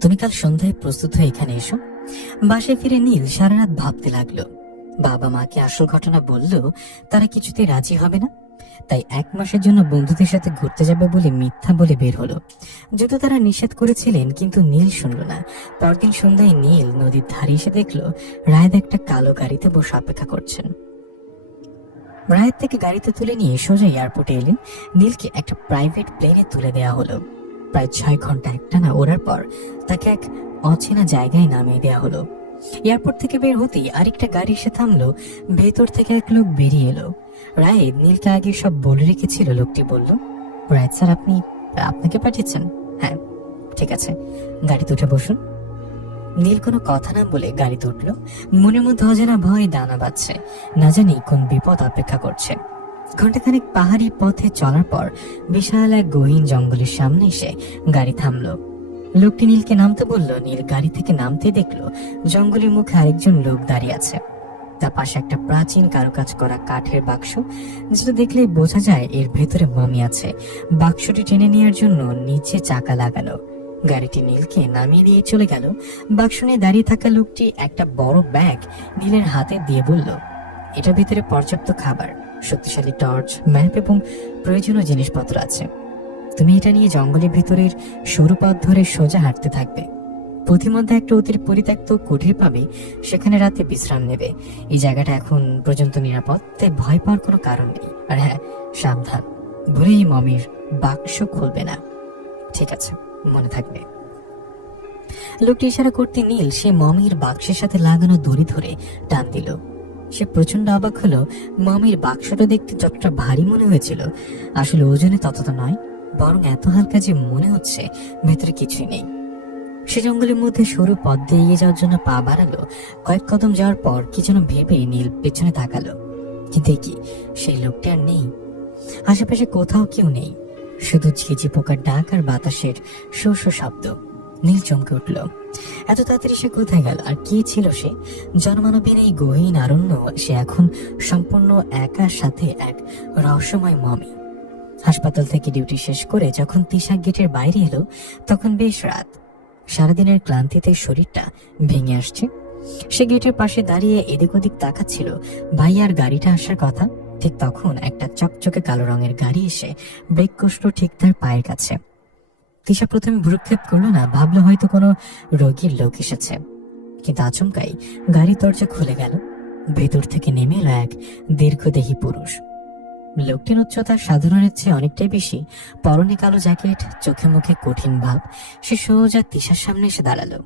তুমি কাল সন্ধ্যায় প্রস্তুত হয়ে এখানে এসো। বাসায় ফিরে নীল সারা রাত ভাবতে লাগলো। বাবা মাকে আসল ঘটনা বললেও তারা কিছুতেই রাজি হবে না। তাই 1 মাসের জন্য বন্ধুদের সাথে ঘুরতে যাবে বলে মিথ্যা বলে বের হলো। যদিও তারা নিষেধ করেছিলেন, কিন্তু নীল শুনল না। পরদিন সন্ধ্যায় নীল নদীর ধারে এসে দেখলো রায়েদ একটা কালো গাড়িতে বসে অপেক্ষা করছেন। রায়েদ থেকে গাড়িতে তুলে নিয়ে সোজা এয়ারপোর্টে এলেন। নীলকে একটা প্রাইভেট প্লেনে তুলে দেওয়া হলো। প্রায় 6 ঘন্টা একটানা ওড়ার পর তাকে এক অচেনা জায়গায় নামিয়ে দেওয়া হলো। এয়ারপোর্ট থেকে বের হতেই আরেকটা গাড়ি এসে থামলো। ভেতর থেকে এক লোক বেরিয়ে এলো। রায়েদ নীলকে আগে সব বলে রেখেছিল। লোকটি বলল, রায়েদ স্যার, আপনাকে পাঠিয়েছেন? হ্যাঁ, ঠিক আছে, গাড়িতে উঠে বসুন। নীল কোনো কথা না বলে গাড়িতে উঠল। মনের মধ্যে অজানা ভয় দানা বাঁধছে। না জানি কোন বিপদ অপেক্ষা করছে। ঘন্টাখানেক পাহাড়ি পথে চলার পর বিশাল এক গহীন জঙ্গলের সামনে এসে গাড়ি থামলো। লোকটি নীলকে নামতে বলল। নীল গাড়ি থেকে নামতে দেখলো জঙ্গলের মুখে আরেকজন লোক দাঁড়িয়ে আছে। তার পাশে একটা প্রাচীন কারুকাজ করা কাঠের বাক্স, যেটা দেখলেই বোঝা যায় এর ভেতরে মমি আছে। বাক্সটি টেনে নেওয়ার জন্য নিচে চাকা লাগানো। গাড়িটি নীলকে নামিয়ে দিয়ে চলে গেল। বাক্স নিয়ে দাঁড়িয়ে থাকা লোকটি একটা বড় ব্যাগ নীলের হাতে দিয়ে বলল, এটার ভিতরে পর্যাপ্ত খাবার, শক্তিশালী টর্চ, ম্যাপ এবং প্রয়োজনীয় জিনিসপত্র আছে। তুমি এটা নিয়ে জঙ্গলের ভিতরের সরু পথ ধরে সোজা হাঁটতে থাকবে। পথিমধ্যে একটা অতি পরিত্যক্ত কুঠির পাবে, সেখানে রাতে বিশ্রাম নেবে। এই জায়গাটা এখন পর্যন্ত নিরাপদ, তাই ভয় পাওয়ার কোনো কারণ নেই। আর হ্যাঁ, সাবধান, ভুলে এই মমির বাক্স খুলবে না। ঠিক আছে, মনে থাকবে। লোকটি ইশারা করতে নীল সে মমির বাক্সের সাথে লাগানো দড়ি ধরে টান দিল। সে প্রচন্ড অবাক হলো। মমির বাক্সটা দেখতে যতটা ভারী মনে হয়েছিল, আসলে ওজনে ততটা নয়, বরং এত হালকা যে মনে হচ্ছে ভেতরে কিছুই নেই। সে জঙ্গলের মধ্যে সরু পথ দিয়ে এগিয়ে যাওয়ার জন্য পা বাড়ালো। কয়েক কদম যাওয়ার পর কি যেন ভেবে নীল পেছনে তাকালো। কিন্তু দেখি সেই লোকটি আর নেই। আশেপাশে কোথাও কেউ নেই, শুধু ঝিঝি পোকার ডাক আর বাতাসের শো শো শব্দ। নীল চমকে উঠল। এত তাড়াতাড়ি সে কোথায় গেল? আর কি ছিল সে? জনমানবহীন এই গহীন আরণ্য সে এখন সম্পূর্ণ একার সাথে এক রহস্যময় মমি। হাসপাতাল থেকে ডিউটি শেষ করে যখন তিশা গেটের বাইরে এলো, তখন বেশ রাত। সারাদিনের ক্লান্তিতে শরীরটা ভেঙে আসছে। সে গেটের পাশে দাঁড়িয়ে এদিক ওদিক তাকাচ্ছিল। ভাইয়ার গাড়িটা আসার কথা। ঠিক তখন একটা চকচকে কালো রঙের গাড়ি এসে ব্রেক কষল ঠিক তার পায়ের কাছে। তিশা প্রথমে ভ্রুক্ষেপ করলো না, ভাবলো হয়তো কোনো রোগীর লোক এসেছে। কিন্তু আচমকাই গাড়ি দরজা খুলে গেল। ভেতর থেকে নেমে এলো এক দীর্ঘদেহী পুরুষ। লোকটির উচ্চতা সাধারণের চেয়ে অনেকটাই বেশি। পরনে কালো জ্যাকেট, চোখে মুখে কঠিন ভাব। সে সোজা তিশার সামনে এসে দাঁড়ালো।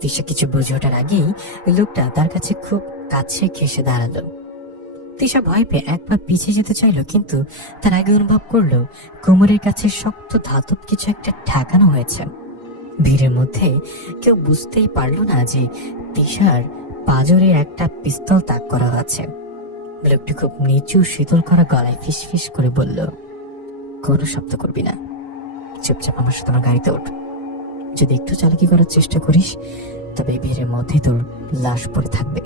তিশা কিছু বুঝে ওঠার আগেই লোকটা তার কাছে খুব কাছে ঘেঁষে দাঁড়ালো। তিশা ভয় পেয়ে এক পা পিছিয়ে যেতে চাইলো, কিন্তু তার আগে অনুভব করলো কোমরের কাছে শক্ত ধাতব কিছু একটা ঠেকানো হয়েছে। ভিড়ের মধ্যে কেউ বুঝতেই পারলো না যে তিশার পাঁজরে একটা পিস্তল তাক করা আছে। লোকটি খুব নিচু শীতল করা গলায় ফিস ফিস করে বলল, কোনো শব্দ করবি না, চুপচাপ আমার সাথে আমার গাড়িতে ওঠ। যদি একটু চালাকি করার চেষ্টা করিস, তবে এই ভিড়ের মধ্যে তোর লাশ পড়ে থাকবে।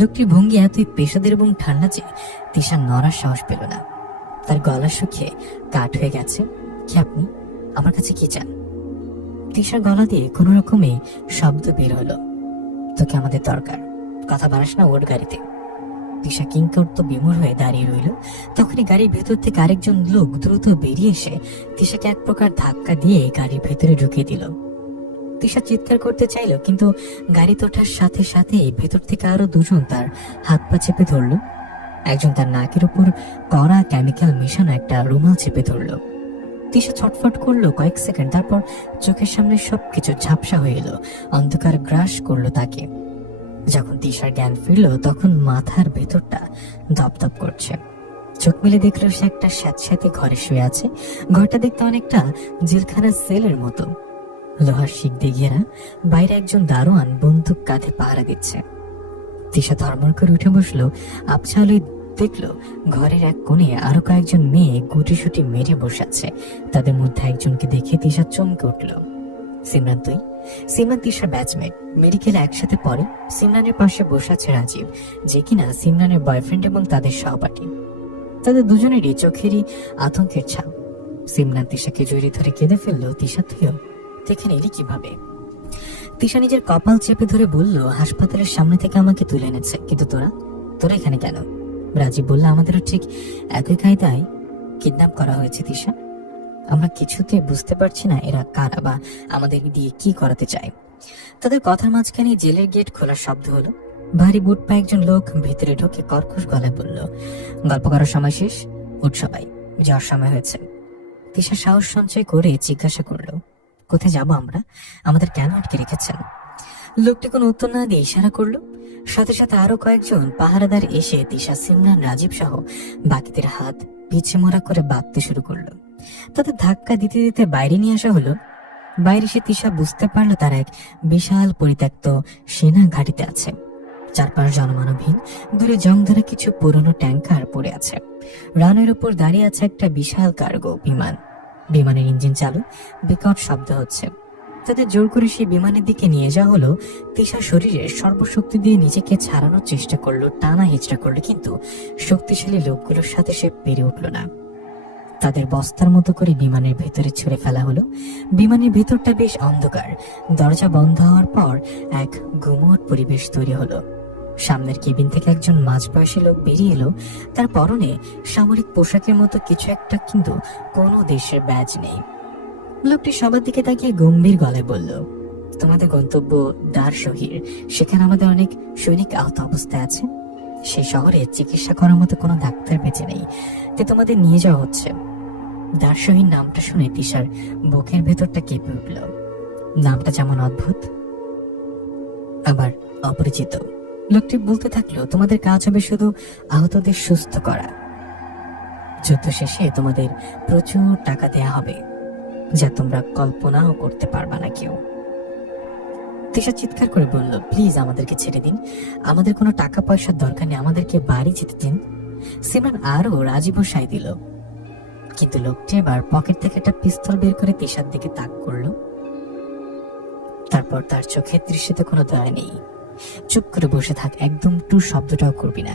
লোকটির ভঙ্গি এতই পেশাদার এবং ঠান্ডা যে তিশা নড়ার সাহস পেল না। তার গলা শুকিয়ে কাঠ হয়ে গেছে। কি আপনি আমার কাছে কি চান? তিশার গলা দিয়ে কোনো রকমে শব্দ বের হলো, তোকে আমাদের দরকার, কথা বাড়াস না, ওর গাড়িতে। তিশা কিংকর্ত বিমূঢ় হয়ে দাঁড়িয়ে রইল। তখনই গাড়ির ভেতর থেকে আরেকজন লোক দ্রুত বেরিয়ে এসে তিশাকে এক প্রকার ধাক্কা দিয়ে গাড়ির ভেতরে ঢুকিয়ে দিল। তিশা চিৎকার করতে চাইল, কিন্তু গাড়িতে ওঠার সাথে সাথে ভেতর থেকে আরো দুজন তার হাত পা চেপে ধরল। একজন তার নাকের উপর কড়া কেমিক্যাল মেশানো একটা রুমাল চেপে ধরল। তিশা ছটফট করলো কয়েক সেকেন্ড, তারপর চোখের সামনে সবকিছু ঝাপসা হয়ে এলো। অন্ধকার গ্রাস করলো তাকে। যখন তিশার জ্ঞান ফিরল, তখন মাথার ভেতরটা দপদপ করছে। চোখ মেলে দেখলো সে একটা স্যাঁতস্যাঁতে ঘরে শুয়ে আছে। ঘরটা দেখতে অনেকটা জেলখানার সেলের মতো। লোহার শিক দিয়ে ঘেরা। বাইরে একজন দারোয়ান বন্দুক কাঁধে পাহারা দিচ্ছে। তিশা ধর্মর করে উঠে বসলো। আবছা আলোয় দেখলো ঘরের এক কোণে আরো কয়েকজন মেয়ে গুটিসুটি মেরে বসে আছে। তাদের মধ্যে একজনকে দেখে তিশা চমকে উঠল। সিমরান তুই? সিমরান তিশার ব্যাচমেট, মেডিকেলে একসাথে পড়ে। সিমরানের পাশে বসে আছে রাজীব, যে কিনা সিমরানের বয়ফ্রেন্ড এবং তাদের সহপাঠী। তাদের দুজনেরই চোখেরই আতঙ্কের ছাপ। সিমরান তিশাকে জড়িয়ে ধরে কেঁদে ফেললো, তিশা তুইও? তুই এখানে এলি কিভাবে? তিশা নিজের কপাল চেপে ধরে বলল, হাসপাতালের সামনে থেকে আমাকে তুলে এনেছে। কিন্তু তোরা এখানে কেন? রাজীব বলল, আমাদেরও ঠিক একই কায়দায় কিডন্যাপ করা হয়েছে তিশা। আমরা কিছুতে বুঝতে পারছি না এরা কারা বা আমাদের দিয়ে কি করাতে চায়। তাদের কথার মাঝখানে জেলের গেট খোলার শব্দ হলো। ভারী বুট পা একজন লোক ভেতরে ঢোকে কর্কশ গলায় বলল, গল্প করার সময় শেষ, উঠ সবাই, যাওয়ার সময় হয়েছে। তিশা সাহস সঞ্চয় করে জিজ্ঞাসা করলো, কোথায় যাব আমরা? আমাদের কেন আটকে রেখেছেন? লোকটি কোনো উত্তর না দিয়ে ইশারা করলো। সাথে সাথে আরো কয়েকজন পাহারাদার এসে তিশা, সিমরান, রাজীব সহ বাকিদের হাত পিছে মোড়া করে বাঁধতে শুরু করলো। তাদের ধাক্কা দিতে দিতে বাইরে নিয়ে আসা হলো। বাইরে সে তিশা বুঝতে পারলো তার এক বিশাল পরিত্যক্ত সেনা ঘাঁটিতে আছে। চারপাশ জনমানবহীন, দূরে জং ধরা কিছু পুরনো ট্যাঙ্কার পড়ে আছে। রানের উপর দাঁড়িয়ে আছে একটা বিশাল কার্গো বিমান। বিমানের ইঞ্জিন চালু, বিকট শব্দ হচ্ছে। তাদের জোর করে সেই বিমানের দিকে নিয়ে যাওয়া হলো। তিশা শরীরের সর্বশক্তি দিয়ে নিজেকে ছাড়ানোর চেষ্টা করলো, টানা হেঁচড়া করলো, কিন্তু শক্তিশালী লোকগুলোর সাথে সে পেরে উঠল না। তাদের বস্তার মতো করে বিমানের ভেতরে ছুঁড়ে ফেলা হলো। বিমানের ভেতরটা বেশ অন্ধকার। দরজা বন্ধ হওয়ার পর এক গুমোট পরিবেশ তৈরি হলো। সামনের কেবিন থেকে একজন মাঝবয়সী লোক বেরিয়ে এলো। তার পরনে সামরিক পোশাকের মতো কিছু একটা, কিন্তু কোনো দেশের ব্যাজ নেই। লোকটি সবার দিকে তাকিয়ে গম্ভীর গলায় বলল, তোমাদের গন্তব্য দারশহির। সেখানে আমাদের অনেক সৈনিক আহত অবস্থায় আছে। সেই শহরে চিকিৎসা করার মতো কোনো ডাক্তার বেঁচে নেই, তাই তোমাদের নিয়ে যাওয়া হচ্ছে। দারশহির নামটা শুনে তিশার বুকের ভেতরটা কেঁপে উঠল। নামটা যেমন অদ্ভুত, আবার অপরিচিত। লোকটি বলতে থাকলো, তোমাদের কাজ হবে শুধু আহতদের সুস্থ করা। যুদ্ধ শেষে তোমাদের প্রচুর টাকা দেয়া হবে, যা তোমরা কল্পনাও করতে পারবা না কেউ। তিশা চিৎকার করে বলল, প্লিজ আমাদেরকে ছেড়ে দিন, আমাদের কোনো টাকা পয়সার দরকার নেই, আমাদেরকে বাড়ি যেতে দিন। সিমরান আরো রাজীবও সাই দিল, কিন্তু লোকটি এবার পকেট থেকে একটা পিস্তল বের করে তিশার দিকে তাক করলো। তারপর তার চোখের দৃশ্যতে কোনো দয়া নেই। চুপ করে বসে থাক, একদম টু শব্দটাও করবি না।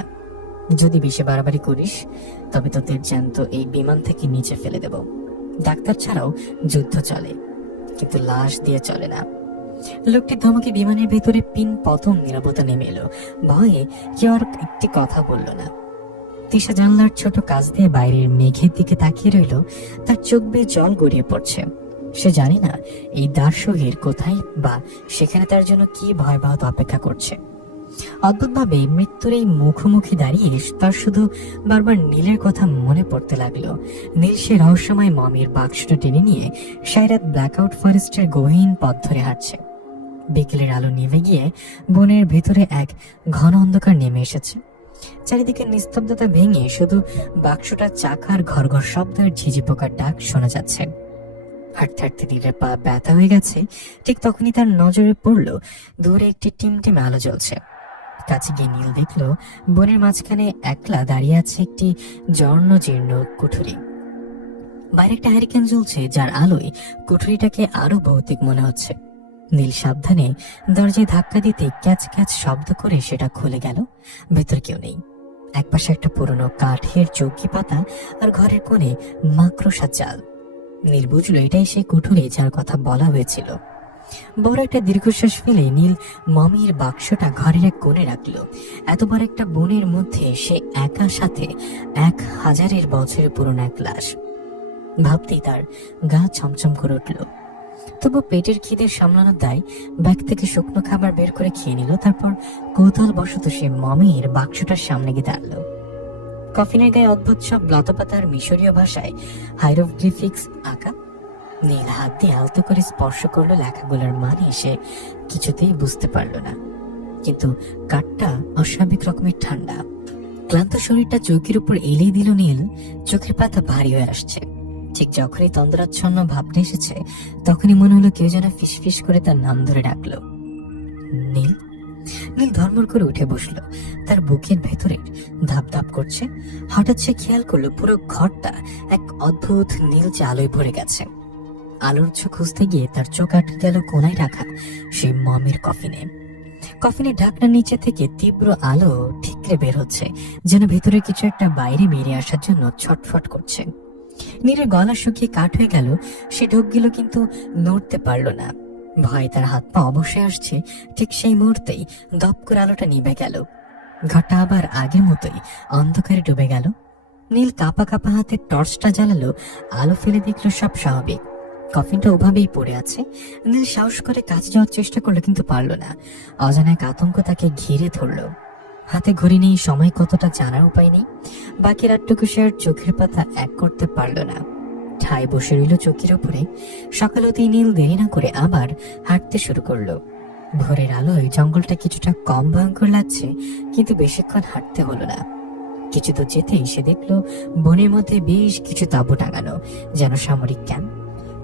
যদি বেশি বাড়াবাড়ি করিস তবে তোদের জ্যান্ত এই বিমান থেকে নিচে ফেলে দেব। ডাক্তার ছাড়াও যুদ্ধ চলে, কিন্তু লাশ দিয়ে চলে না। লোকটির ধমকে বিমানের ভেতরে পিন পতন নীরবতা নেমে এলো। ভয়ে কেউ আর একটি কথা বলল না। তিশা জানলার ছোট কাজ দিয়ে বাইরের মেঘের দিকে তাকিয়ে রইল। তার চোখ বেয়ে জল গড়িয়ে পড়ছে। সে জানে না এই দারশহির কোথায় বা সেখানে তার জন্য কি ভয়াবহ অপেক্ষা করছে। অদ্ভুতভাবে মৃত্যুর এই মুখোমুখি দাঁড়িয়ে তার শুধু বারবার নীলের কথা মনে পড়তে লাগলো। নীল সে রহস্যময় মমির বাক্সটা টেনে নিয়ে সাইরাত ব্ল্যাকআউট ফরেস্টের গহীন পথ ধরে হাঁটছে। বিকেলের আলো নিভে গিয়ে বনের ভেতরে এক ঘন অন্ধকার নেমে এসেছে। চারিদিকে নিস্তব্ধতা ভেঙে শুধু বাক্সটার চাকার ঘর ঘর শব্দ আর ঝিঝি পোকার ডাক শোনা যাচ্ছে। হাঁটতে হাঁটতে নীলের পা ব্যথা হয়ে গেছে। ঠিক তখনই তার নজরে পড়ল দূরে একটি টিমটিমে আলো জ্বলছে। কাছে গিয়ে নীল দেখলো বনের মাঝখানে একলা দাঁড়িয়ে আছে একটি জর্ণ জীর্ণ কুঠুরি। বাইরে একটা হ্যারিকেন জ্বলছে, যার আলোয় কুঠুরিটাকে আরো ভৌতিক মনে হচ্ছে। নীল সাবধানে দরজায় ধাক্কা দিতে ক্যাচ ক্যাচ শব্দ করে সেটা খুলে গেল। ভেতর কেউ নেই। একপাশে একটা পুরনো কাঠের চৌকি পাতা আর ঘরের কোণে মাকড়সার জাল। নীল বুঝলো এটাই সেই কুঠুরি যার কথা বলা হয়েছিল। বড় একটা দীর্ঘশ্বাস ফেলে নীল মমির বাক্সটা ঘরের এক কোণে রাখলো। এত বড় একটা বনের মধ্যে সে একা সাথে 1000 বছরের পুরনো এক লাশ। ভাবতেই তার গা ছমছম করে উঠল। তবু পেটের খিদে সামলানোর দায় ব্যাগ থেকে শুকনো খাবার বের করে খেয়ে নিল। তারপর কৌতূহল বশত সে মমির বাক্সটার সামনে গিয়ে দাঁড়ালো। কফিনের গায়ে অদ্ভুত সব লতাপাতার মিশরীয় ভাষায় হাইরোগ্লিফিক্স আঁকা। নীল হাত দিয়ে আলতো করে স্পর্শ করলো লেখাগুলোর মানে সে কিছুতেই বুঝতে পারল না, কিন্তু কাঠটা অস্বাভাবিক রকমের ঠান্ডা। ক্লান্ত শরীরটা চৌকির উপর এলিয়ে দিল নীল। চোখের পাতা ভারী হয়ে আসছে। ঠিক যখনই তন্দ্রাচ্ছন্ন ভাবটা এসেছে তখনই মনে হলো কেউ যেন ফিসফিস করে তার নাম ধরে ডাকলো, নীল। নীল ধর্মর করে উঠে বসলো। তার বুকের ভেতরে ধাপ ধাপ করছে। হঠাৎ সে খেয়াল করলো পুরো ঘরটা এক অদ্ভুত নীলচে আলোয় ভরে গেছে। আলোর উৎস খুঁজতে গিয়ে তার চোখ আটকে গেল কোনায় রাখা সেই মমির কফিনে। কফিনের ঢাকনার নিচে থেকে তীব্র আলো ঠিকরে বের হচ্ছে, যেন ভেতরে কিছু একটা বাইরে বেরিয়ে আসার জন্য ছটফট করছে। নীলের গলা শুকিয়ে কাঠ হয়ে গেল। সে ঢোক গেল, কিন্তু নড়তে পারল না। ভয়ে তার হাত পা অবশ্যই আসছে। ঠিক সেই মুহূর্তেই দপ করে আলোটা নিভে গেল। ঘরটা আবার আগের মতোই অন্ধকারে ডুবে গেল। নীল কাপা কাপা হাতে টর্চটা জ্বালালো। আলো ফেলে দেখলো সব স্বাভাবিক। কফিনটা ওভাবেই পড়ে আছে। নীল সাহস করে কাছে যাওয়ার চেষ্টা করলো, কিন্তু পারল না। অজানা এক আতঙ্ক তাকে ঘিরে ধরলো। হাতে ঘড়ি নেই, সময় কতটা জানার উপায় নেই। বাকি রাতটুকু সে আর চোখের পাতা এক করতে পারল না। ঠায় বসে রইল চৌকির উপরে। সকাল হতেই নীল দেরি না করে আবার হাঁটতে শুরু করলো। ভোরের আলোয় জঙ্গলটা কিছুটা কম ভয়ঙ্কর লাগছে, কিন্তু বেশিক্ষণ হাঁটতে হলো না। কিছু দূর যেতেই সে দেখলো বনের মধ্যে বেশ কিছু তাঁবু টাঙানো, যেন সামরিক ক্যাম্প।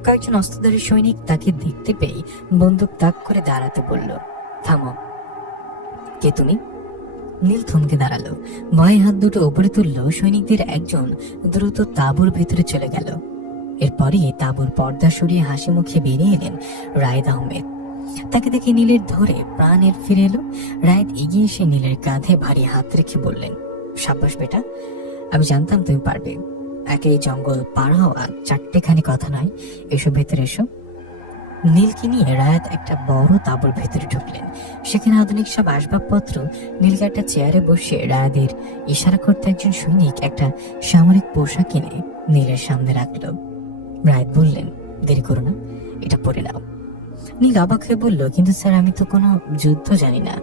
কয়েকজন অস্ত্রধারী সৈনিক তাকে দেখতে পেয়ে বন্দুক তাক করে দাঁড়াতে বলল। থামো। কে তুমি? নীল থমকে দাঁড়ালো। ভয়ে হাত দুটো উপরে তুললো। সৈনিকদের একজন দ্রুত তাঁবুর ভেতরে চলে গেল। এরপরই তাঁবুর পর্দা সরিয়ে হাসি মুখে বেরিয়ে এলেন রায়েদ আহমেদ। তাকে দেখে নীলের ধরে প্রাণের ফিরে এলো। রায়েদ এগিয়ে এসে নীলের কাঁধে ভারী হাত রেখে বললেন, সাব্বাস বেটা, আমি জানতাম তুমি পারবে। একে জঙ্গল পার হওয়া চারটেখানি কথা নয়, এসো ভেতরে এসো। নীলকে নিয়ে রায়াত একটা বড় তাঁবুর ভেতরে ঢুকলেন। সেখানে আধুনিক সব আসবাবপত্র। নীলকে একটা চেয়ারে বসে রায়াদের ইশারা করতে একজন সৈনিক একটা সামরিক পোশাক কিনে নীলের সামনে রাখলো। রায়াত বললেন, দেরি করো না, এটা পরে নাও। নীল অবাক হয়ে বলল, কিন্তু স্যার, আমি তো কোনো যুদ্ধ জানি না,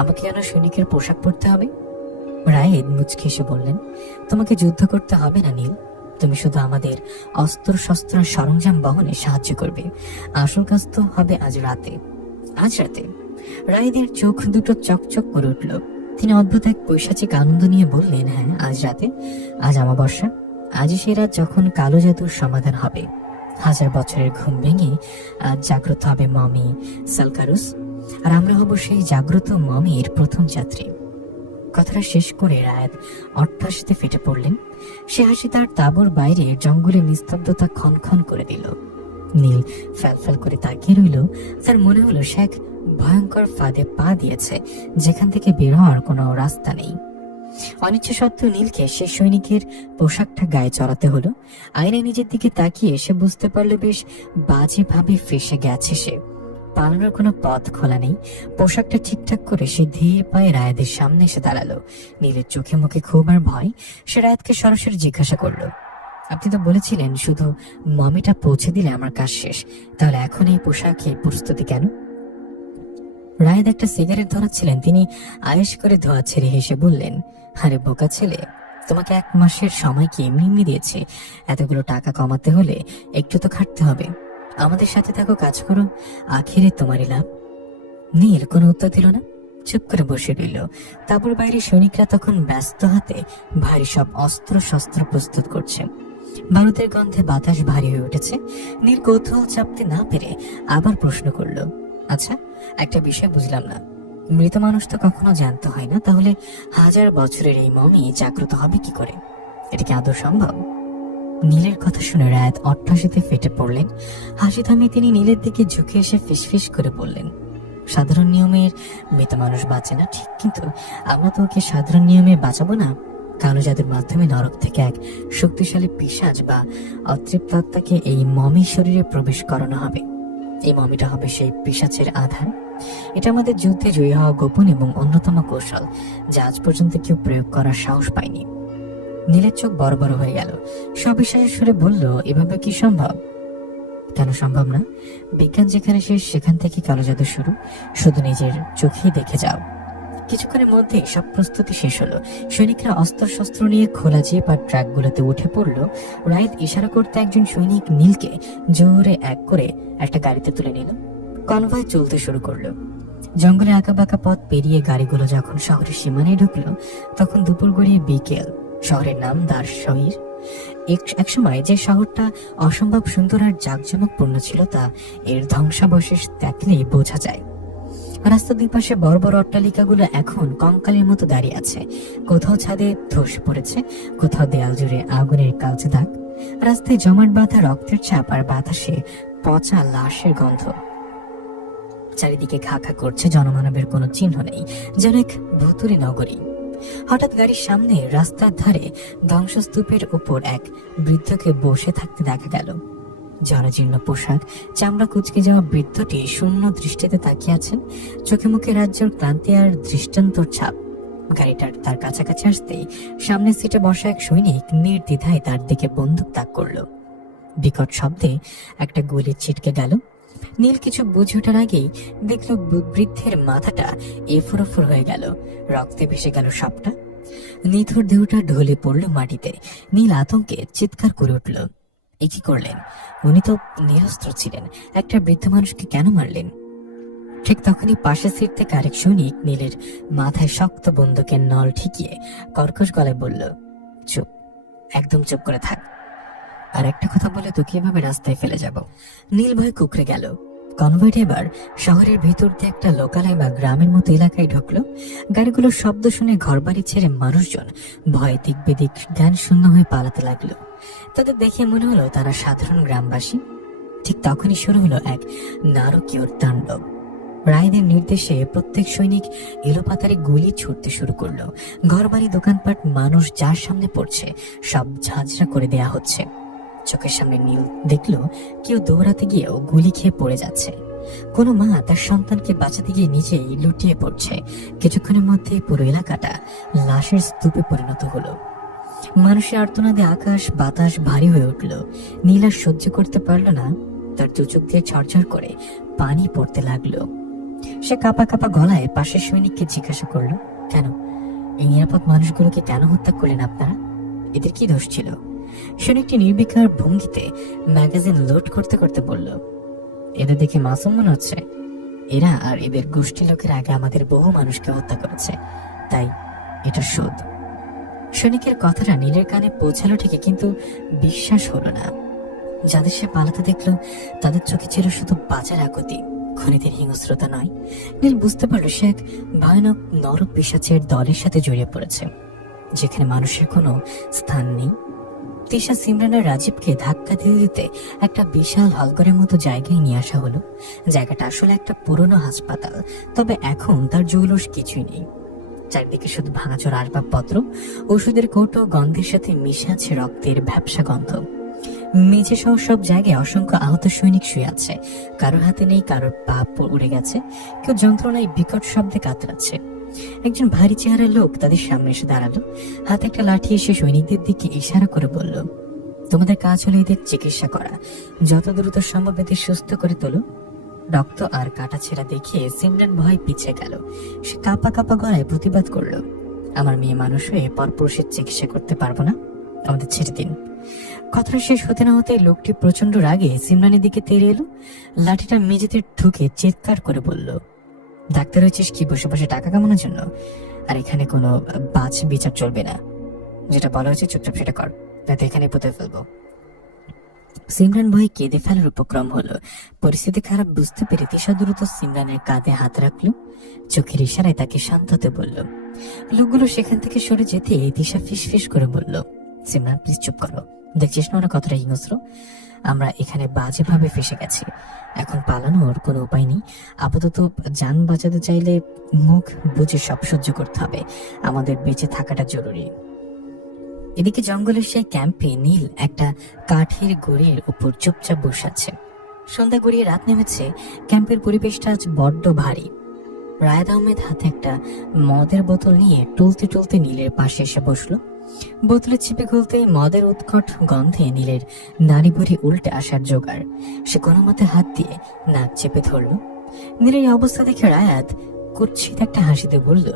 আমাকে কেন সৈনিকের পোশাক পরতে হবে? রায়েদ মুচকি এসে বললেন, তোমাকে যুদ্ধ করতে হবে না নীল, তুমি শুধু আমাদের অস্ত্র শস্ত্র সরঞ্জাম বহনে সাহায্য করবে। আসল কাজ তো হবে আজ রাতে। আজ রাতে? রায়েদের চোখ দুটো চকচক করে উঠল। তিনি অদ্ভুত এক পৈশাচিক আনন্দ নিয়ে বললেন, হ্যাঁ, আজ রাতে। আজ অমাবস্যা। আজই সেই রাত যখন কালো জাদুর সমাধান হবে। 1000 বছরের ঘুম ভেঙে আজ জাগ্রত হবে মমি সালকারুস, আর আমরা হব সেই জাগ্রত মমির প্রথম যাত্রী। কথাটা শেষ করে রায়াত অট্টহাসিতে ফেটে পড়লেন। সে হাসি তার তাঁবুর বাইরে জঙ্গলে নিস্তব্ধতা ক্ষণক্ষণ করে দিল। নীল ফ্যালফ্যাল করে তাকিয়ে রইল। তার মনে হলো সে এক ভয়ঙ্কর ফাঁদে পা দিয়েছে, যেখান থেকে বের হওয়ার কোনো রাস্তা নেই। অনিচ্ছা সত্ত্বেও নীলকে সে সৈনিকের পোশাকটা গায়ে চড়াতে হলো। আয়নায় নিজের দিকে তাকিয়ে সে বুঝতে পারলো বেশ বাজেভাবে ফেসে গেছে সে। পালানোর কোনো পথ খোলা নেই। পোশাকটা ঠিকঠাক করে সে ধীরে পায়ে রায়াদের সামনে এসে দাঁড়ালো। নীলের চোখে মুখে ক্ষোভ আর ভয়। সে রায়াদকে সরাসরি জিজ্ঞাসা করলো, আপনি তো বলেছিলেন শুধু মমিটা পৌঁছে দিলে আমার কাজ শেষ, তাহলে এখন এই পোশাকে প্রস্তুতি কেন? রায়াদ একটা সিগারেট ধরাচ্ছিলেন। তিনি আয়েশ করে ধোয়া ছেড়ে হেসে বললেন, আরে বোকা ছেলে, তোমাকে 1 মাসের সময় কি এমনি এমনি দিয়েছে? এতগুলো টাকা কমাতে হলে একটু তো খাটতে হবে। আমাদের সাথে থাকো, কাজ করো, আখেরে তোমারই লাভ। নীল কোনো উত্তর দিল না, চুপ করে বসে রইল। তাঁবুর বাইরে সৈনিকরা তখন ব্যস্ত হাতে ভারী সব অস্ত্র শস্ত্র প্রস্তুত করছে। বারুদের গন্ধে বাতাস ভারী হয়ে উঠেছে। নীল কৌতূহল চাপতে না পেরে আবার প্রশ্ন করল, আচ্ছা, একটা বিষয় বুঝলাম না, মৃত মানুষ তো কখনো জানতে হয় না, তাহলে 1000 বছরের এই মমি জাগ্রত হবে কি করে? এটা কি আদৌ সম্ভব? নীলের কথা শুনে রায়াত অট্টহাসিতে ফেটে পড়লেন। হাসি থামিয়ে তিনি নীলের দিকে ঝুঁকে এসে ফিসফিস করে বললেন, সাধারণ নিয়মের মৃত মানুষ বাঁচে না ঠিক, কিন্তু আমরা তো ওকে সাধারণ নিয়মে বাঁচাবো না। কালো জাদুর মাধ্যমে নরক থেকে এক শক্তিশালী পিশাচ বা অতৃপ্ত আত্মাকে এই মমি শরীরে প্রবেশ করানো হবে। এই মমিটা হবে সেই পিশাচের আধার। এটা আমাদের যুদ্ধে জয়ী হওয়া গোপন এবং অন্যতম কৌশল, যা আজ পর্যন্ত কেউ প্রয়োগ করার সাহস পায়নি। নীলের চোখ বড় বড় হয়ে গেল। সবিশ্বাসের সুরে বলল, এভাবে কি সম্ভব? কেন সম্ভব না? বিজ্ঞান যেখানে শেষ সেখান থেকে কালো জাদু শুরু। শুধু নিজের চোখেই দেখে যাও। কিছুক্ষণের মধ্যে সব প্রস্তুতি শেষ হলো। সৈনিকরা অস্ত্র শস্ত্র নিয়ে খোলা জিপ আর ট্রাকগুলোতে উঠে পড়ল। রায়েদ ইশারা করতে একজন সৈনিক নীলকে জোরে এক করে একটা গাড়িতে তুলে নিল। কনভয় চলতে শুরু করলো। জঙ্গলে আঁকা বাঁকা পথ পেরিয়ে গাড়িগুলো যখন শহরের সীমানায় ঢুকলো, তখন দুপুর গড়িয়ে বিকেল। শহরের নাম দারশহির। একসময় যে শহরটা অসম্ভব সুন্দর আর জাঁকজমকপূর্ণ ছিল, তা এর ধ্বংসাবশেষ দেখলেই বোঝা যায়। রাস্তার দুই পাশে বড় বড় অট্টালিকাগুলো এখন কঙ্কালের মতো দাঁড়িয়ে আছে। কোথাও ছাদে ধসে পড়েছে, কোথাও দেয়াল জুড়ে আগুনের কালচে দাগ। রাস্তায় জমাট বাঁধা রক্তের ছাপ আর বাতাসে পচা লাশের গন্ধ। চারিদিকে খা খা করছে, জনমানবের কোনো চিহ্ন নেই, যেন এক ভুতুড়ে নগরী। হঠাৎ গাড়ির সামনে রাস্তার ধারে ধ্বংসস্তূপের উপর এক বৃদ্ধকে বসে থাকতে দেখা গেল। জরাজীর্ণ পোশাক, চামড়া কুচকে যাওয়া বৃদ্ধটি শূন্য দৃষ্টিতে তাকিয়ে আছেন, চোখে মুখে রাজ্যের ক্লান্তি আর দৃষ্টান্তর ছাপ। গাড়িটার তার কাছাকাছি আসতেই সামনের সিটে বসা এক সৈনিক নির্দ্বিধায় তার দিকে বন্দুক তাক করল। বিকট শব্দে একটা গুলি ছিটকে গেল। নীল কিছু বুঝে ওঠার আগেই দেখল বৃদ্ধের মাথাটা এফুরফুর হয়ে গেল, রক্তে ভেসে গেল সবটা। নিথর দেহটা ঢলে পড়ল মাটিতে। নীল আতঙ্কে চিৎকার করে উঠল। এ কি করলেন? উনি তো নিরস্ত্র ছিলেন, একটা বৃদ্ধ মানুষকে কেন মারলেন? ঠিক তখনই পাশের সিট থেকে আরেক সৈনিক নীলের মাথায় শক্ত বন্দুকের নল ঠেকিয়ে কর্কশ গলায় বলল, চুপ, একদম চুপ করে থাক। আর একটা কথা বলে তোকে এভাবে রাস্তায় ফেলে যাব। নীল ভয়ে কুকড়ে গেল। কনভয়েট এবার শহরের ভেতর দিয়ে একটা লোকালয় বা গ্রামের মতো এলাকায় ঢুকলো। গাড়িগুলোর শব্দ শুনে ঘরবাড়ি ছেড়ে মানুষজন ভয়ে দিক বেদিক জ্ঞান শূন্য হয়ে পালাতে লাগলো। তাদের দেখে মনে হলো তারা সাধারণ গ্রামবাসী। ঠিক তখনই শুরু হলো এক নারকীয় তাণ্ডব। রায়দের নির্দেশে প্রত্যেক সৈনিক এলোপাতাড়ি গুলি ছুটতে শুরু করলো। ঘরবাড়ি, দোকানপাট, মানুষ যার সামনে পড়ছে সব ঝাঁঝরা করে দেয়া হচ্ছে। চোখের সামনে নীল দেখলো কেউ দৌড়াতে গিয়েও গুলি খেয়ে পড়ে যাচ্ছে। কোনো মা তার সন্তানকে বাঁচাতে গিয়ে নিজেই লুটিয়ে পড়ছে। কিছুক্ষণের মধ্যেই পুরো এলাকাটা লাশের স্তূপে পরিণত হলো। মানুষের আর্তনাদে আকাশ বাতাস ভারী হয়ে উঠল। নীল আর সহ্য করতে পারল না, তার দু চোখ দিয়ে ঝরঝর করে পানি পড়তে লাগলো। সে কাঁপা কাঁপা গলায় পাশের সৈনিককে জিজ্ঞাসা করলো, কেন এই নিরাপদ মানুষগুলোকে কেন হত্যা করলেন আপনারা? এদের কি দোষ ছিল? সৈনিকটি নির্বিকার ভঙ্গিতে ম্যাগাজিন লোড করতে করতে বলল, এদের দেখে মাসুম মনে হচ্ছে। এরা আর এদের গোষ্ঠী লোকের আগে আমাদের বহু মানুষকে হত্যা করেছে, তাই এটা শোধ। সৈনিকের কথাটা নীলের কানে পৌঁছালো ঠিকই, কিন্তু বিশ্বাস হলো না। যাদের সে পালাতে দেখলো তাদের চোখে ছিল শুধু বাজার আকুতি, খুনিদের হিংস্রতা নয়। নীল বুঝতে পারলো সে এক ভয়ানক নর পিশাচের দলের সাথে জড়িয়ে পড়েছে, যেখানে মানুষের কোনো স্থান নেই। তিশা, সিমরান আর রাজীবকে ধাক্কা দিতে দিতে একটা বিশাল হলঘরের মতো জায়গায় নিয়ে আসা হলো। জায়গাটা আসলে একটা পুরনো হাসপাতাল, তবে এখন তার জৌলস কিছুই নেই। চারদিকে শুধু ভাঙাচোরা আসবাবপত্র, ওষুধের কৌটো, গন্ধের সাথে মিশে আছে রক্তের ভ্যাপসা গন্ধ। মেঝে সহ সব জায়গায় অসংখ্য আহত সৈনিক শুয়ে আছে। কারোর হাতে নেই, কারোর পা উড়ে গেছে, কেউ যন্ত্রণায় বিকট শব্দে কাতরাচ্ছে। একজন ভারী চেহারার লোক তাদের সামনে এসে দাঁড়ালো। হাতে একটা লাঠি এসে সৈনিকদের দিকে ইশারা করে বলল, তোমাদের কাজ হলো এদের চিকিৎসা করা, যত দ্রুত সম্ভব এদের সুস্থ করে তোলো। রক্ত আর কাটা ছেঁড়া দেখে সিমরান ভয় পিছিয়ে গেল। সে কাঁপা কাঁপা গলায় প্রতিবাদ করলো, আমার মেয়ে মানুষ হয়ে পরপুরুষের চিকিৎসা করতে পারবো না, আমাদের ছেড়ে দিন। কথাটা শেষ হতে না হতে লোকটি প্রচন্ড রাগে সিমরানের দিকে তেড়ে এলো। লাঠিটা মেঝেতে ঢুকে চিৎকার করে বলল, ডাক্তার হয়েছিস কি বসে বসে টাকা কামানোর জন্য? আর এখানে কোনো বাজ বিচার চলবে না। যেটা বলা হয়েছে চুপচাপ সেটা কর, যাতে এখানে পুঁতে ফেলবো। সিমরান ভয়ে কেঁদে ফেলার উপক্রম হলো। পরিস্থিতি খারাপ বুঝতে পেরে তিশা দ্রুত সিমরানের কাঁধে হাত রাখলো, চোখের ইশারায় তাকে শান্ত হতে বলল। লোকগুলো সেখান থেকে সরে যেতে তিশা ফিস ফিস করে বলল, সিমরান প্লিজ চুপ করো, দেখছিস না ওরা কতটা হিংস্র? আমরা এখানে বাজেভাবে ফেসে গেছি, এখন পালানোর কোনো উপায় নেই। আপাতত যান বাঁচাতে চাইলে মুখ বুঝে সব সহ্য করতে হবে, আমাদের বেঁচে থাকাটা জরুরি। এদিকে জঙ্গলের সেই ক্যাম্পে নীল একটা কাঠের গড়ির উপর চুপচাপ বসে আছে। সন্ধ্যা গড়িয়ে রাত নেমেছে। ক্যাম্পের পরিবেশটা আজ বড্ড ভারী। রায়েদ আহমেদ হাতে একটা মদের বোতল নিয়ে টলতে টলতে নীলের পাশে এসে বসলো। বোতলে চিপে খুলতেই মদের উৎকট গন্ধে নীলের নাড়ি ভুড়ি উল্টে আসার জোগাড়। সে কোনো মতে হাত দিয়ে নাক চেপে ধরল। নীলের অবস্থা দেখে রায়াত কুৎসিত একটা হাসিতে বলল,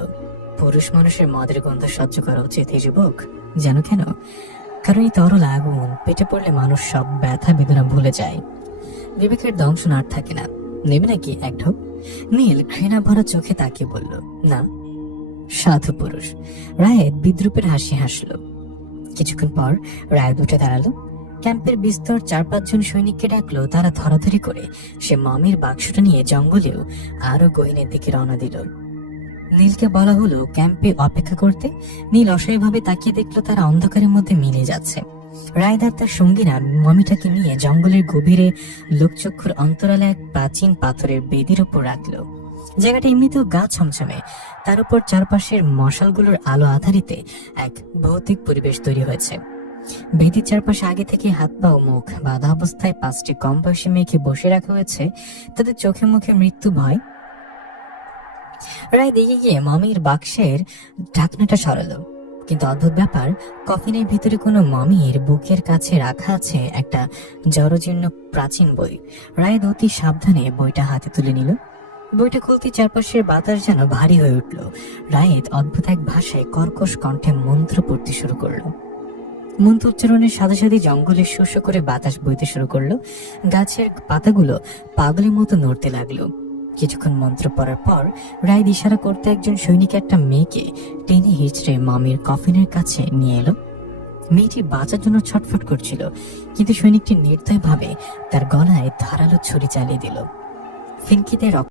পুরুষ মানুষের মদের গন্ধ সহ্য করা উচিত এই যুবক, জানো কেন? কারণ এই তরল আগুন পেটে পড়লে মানুষ সব ব্যথা বেদনা ভুলে যায়, বিবেকের দংশন আর থাকে না। নেবে নাকি এক ঢোক? নীল ঘৃণা ভরা চোখে তাকিয়ে বলল, না। সাধু পুরুষ। রায়েত বিদ্রুপের হাসি হাসল। কিছুক্ষণ পর রায়েত উঠে দাঁড়ালো। ক্যাম্পের বিস্তর 4-5 জন সৈনিককে ডাকলো। তারা ধরাধরি করে সে মমির বাক্সটা নিয়ে জঙ্গলেও আরো গহীনের দিকে রওনা দিল। নীলকে বলা হলো ক্যাম্পে অপেক্ষা করতে। নীল অসহায়ভাবে তাকিয়ে দেখলো তারা অন্ধকারের মধ্যে মিলে যাচ্ছে। রায়েত আর তার সঙ্গীরা মমিটাকে নিয়ে জঙ্গলের গভীরে লোকচক্ষুর অন্তরালে এক প্রাচীন পাথরের বেদির উপর রাখলো। জায়গাটা এমনিতেও গা ছমছমে, তার উপর চারপাশের মশালগুলোর আলো আধারিতে এক ভৌতিক পরিবেশ তৈরি হয়েছে। বেদির চারপাশে আগে থেকে হাত পা ও মুখ বাঁধা অবস্থায় 5টি কম বয়সী মেয়েকে বসে রাখা হয়েছে, তাদের চোখে মুখে মৃত্যু ভয়। রায় দিকে গিয়ে মমির বাক্সের ঢাকনাটা সরালো, কিন্তু অদ্ভুত ব্যাপার, কফিনের ভিতরে কোনো মমির বুকের কাছে রাখা আছে একটা জরাজীর্ণ প্রাচীন বই। রায় অতি সাবধানে বইটা হাতে তুলে নিল। বইটা খুলতে চারপাশের বাতাস যেন ভারী হয়ে উঠল। রায়েত অদ্ভুত এক ভাষায় কর্কশ কণ্ঠে মন্ত্র পড়তে শুরু করলো। মন্ত্র উচ্চারণের সাথে সাথে জঙ্গলে শোষ করে বাতাস বইতে শুরু করলো। গাছের পাতাগুলো পাগলের মতো নড়তে লাগলো। কিছুক্ষণ মন্ত্র পড়ার পর রায় ইশারা করতে একজন সৈনিক একটা মেয়েকে টেনে হিচড়ে মামির কফিনের কাছে নিয়ে এলো। মেয়েটি বাঁচার জন্য ছটফট করছিল, কিন্তু সৈনিকটি নির্দয়ভাবে তার গলায় ধারালো ছুরি চালিয়ে দিল। ফিনকিতে রক্ত